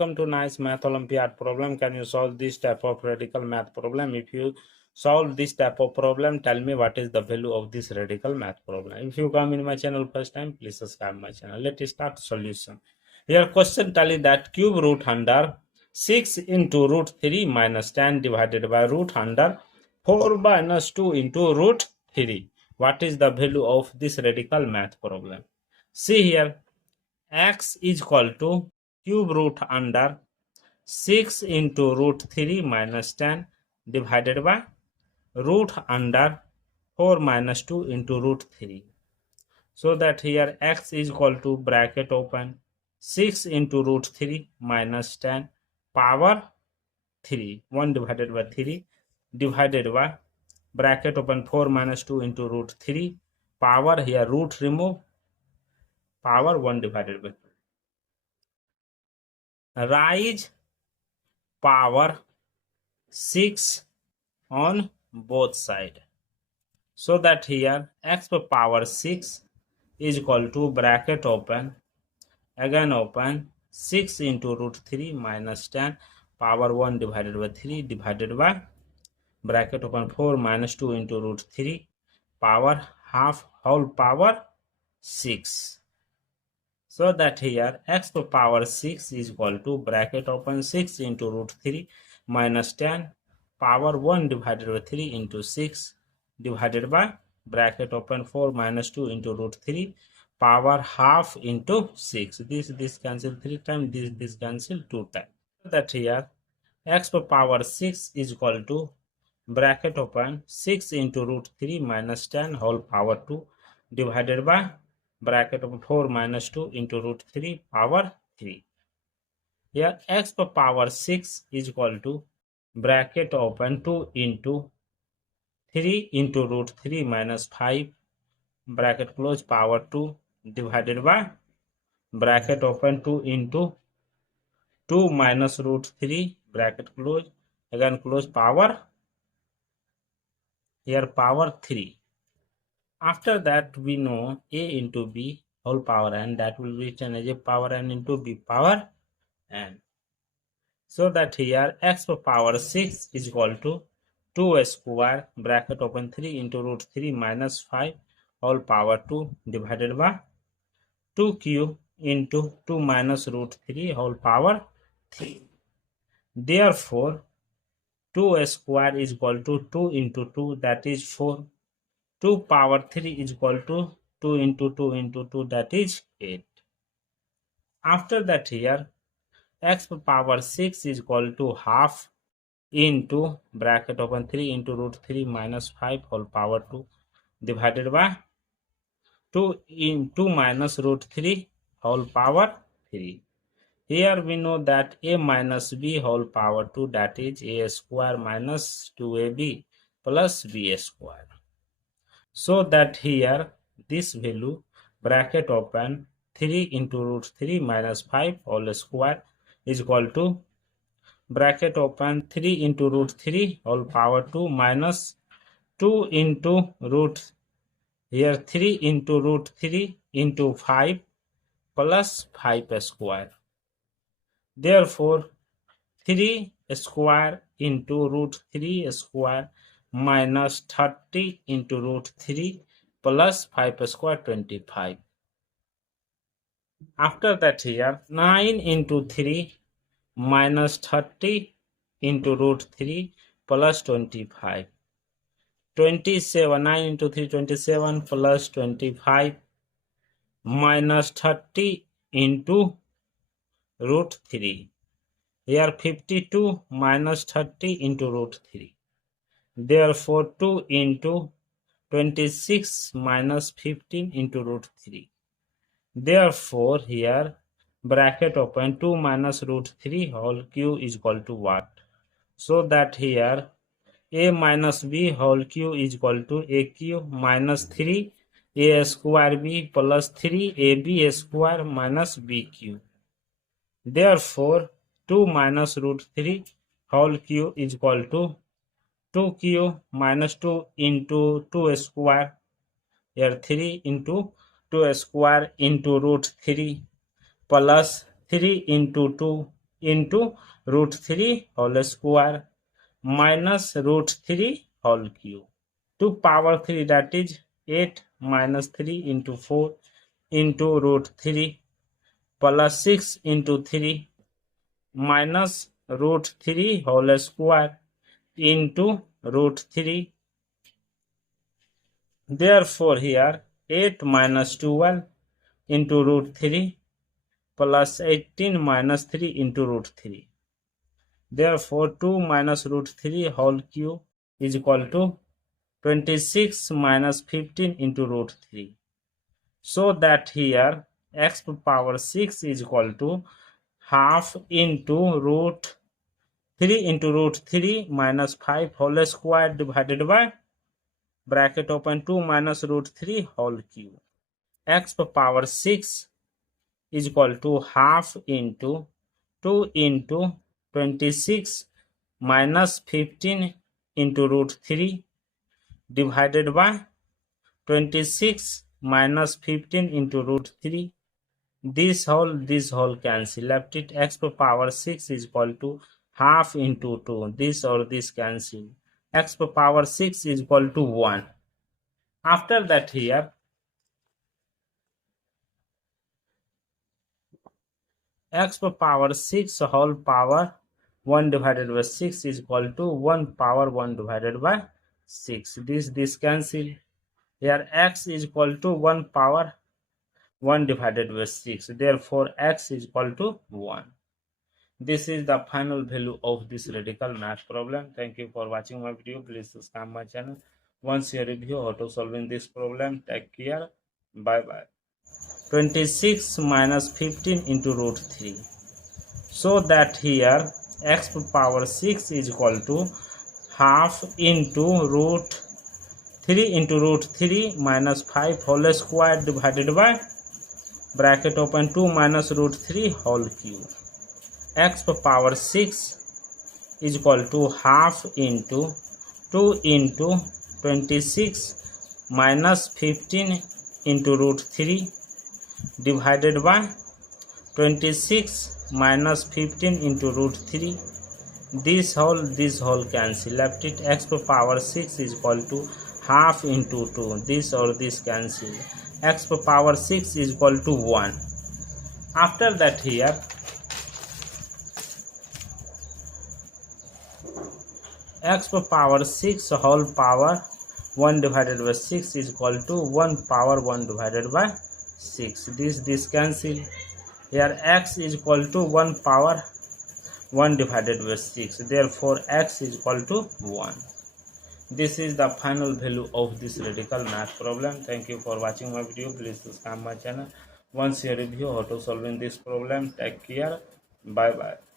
welcome to nice Math Olympiad problem. Can you solve this type of radical math problem? If you solve this type of problem, tell me what is the value of this radical math problem. If you come in my channel first time, please subscribe my channel. Let us start solution. Here question tell you that cube root under 6 into root 3 minus 10 divided by root under 4 minus 2 into root 3. What is the value of this radical math problem? See here, x is equal to cube root under 6 into root 3 minus 10 divided by root under 4 minus 2 into root 3. So that here x is equal to bracket open 6 into root 3 minus 10 power 3, 1 divided by 3 divided by bracket open 4 minus 2 into root 3 power, here root remove, power 1 divided by 2. Rise power 6 on both sides. So that here x power 6 is equal to bracket open, again open 6 into root 3 minus 10 power 1 divided by 3 divided by bracket open 4 minus 2 into root 3 power half whole power 6. So that here x power 6 is equal to bracket open 6 into root 3 minus 10 power 1 divided by 3 into 6 divided by bracket open 4 minus 2 into root 3 power half into 6. This cancel 3 times, this cancel 2 times. So that here x power 6 is equal to bracket open 6 into root 3 minus 10 whole power 2 divided by bracket of 4 minus 2 into root 3 power 3. Here x power 6 is equal to bracket open 2 into 3 into root 3 minus 5 bracket close power 2 divided by bracket open 2 into 2 minus root 3 bracket close, again close power, here power 3. After that, we know a into b whole power n, that will be written as a power n into b power n. So that here x power 6 is equal to 2 square bracket open 3 into root 3 minus 5 whole power 2 divided by 2 cube into 2 minus root 3 whole power 3. Therefore, 2 square is equal to 2 into 2, that is 4. 2 power 3 is equal to 2 into 2 into 2, that is 8. After that here x power 6 is equal to half into bracket open 3 into root 3 minus 5 whole power 2 divided by 2 into minus root 3 whole power 3. Here we know that a minus b whole power 2, that is a square minus 2ab plus b square. So that here this value bracket open 3 into root 3 minus 5 whole square is equal to bracket open 3 into root 3 whole power 2 minus 2 into root, here 3 into root 3 into 5 plus 5 square. Therefore 3 square into root 3 square minus 30 into root 3 plus 5 square 25. After that here 9 into 3 minus 30 into root 3 plus 25. 27, 9 into 3 27 plus 25 minus 30 into root 3. Here 52 minus 30 into root 3. Therefore 2 into 26 minus 15 into root 3. Therefore here bracket open 2 minus root 3 whole cube is equal to what? So that here a minus b whole cube is equal to a cube minus 3 a square b plus 3 ab square minus b cube. Therefore 2 minus root 3 whole cube is equal to 2 cube minus 2 into 2 square, here 3 into 2 square into root 3 plus 3 into 2 into root 3 whole square minus root 3 whole cube. To power 3, that is 8 minus 3 into 4 into root 3 plus 6 into 3 minus root 3 whole square into root 3. Therefore here 8 minus 12 into root 3 plus 18 minus 3 into root 3. Therefore 2 minus root 3 whole cube is equal to 26 minus 15 into root 3. So that here x to power 6 is equal to half into root 3 into root 3 minus 5 whole square divided by bracket open 2 minus root 3 whole cube. X to power 6 is equal to half into 2 into 26 minus 15 into root 3 divided by 26 minus 15 into root 3. This whole cancel. Left it. X to power 6 is equal to half into 2. This or this cancel. X to power 6 is equal to 1. After that here x to power 6 whole power 1 divided by 6 is equal to 1 power 1 divided by 6. This cancel. Here x is equal to 1 power 1 divided by 6. Therefore x is equal to 1. This is the final value of this radical math problem. Thank you for watching my video. Please subscribe my channel. Once you review how to solving this problem, take care. Bye bye. 26 minus 15 into root 3. So that here x to power 6 is equal to half into root 3 into root 3 minus 5 whole square divided by bracket open 2 minus root 3 whole cube. X to power 6 is equal to half into 2 into 26 minus 15 into root 3 divided by 26 minus 15 into root 3. This whole cancel. Left it. X to power 6 is equal to half into 2. This or this cancel. X to power 6 is equal to 1. After that here x to power 6 whole power 1 divided by 6 is equal to 1 power 1 divided by 6. This cancel. Here x is equal to 1 power 1 divided by 6. Therefore x is equal to 1. This is the final value of this radical math problem. Thank you for watching my video. Please subscribe my channel. Once you review how to solving this problem, take care. Bye bye.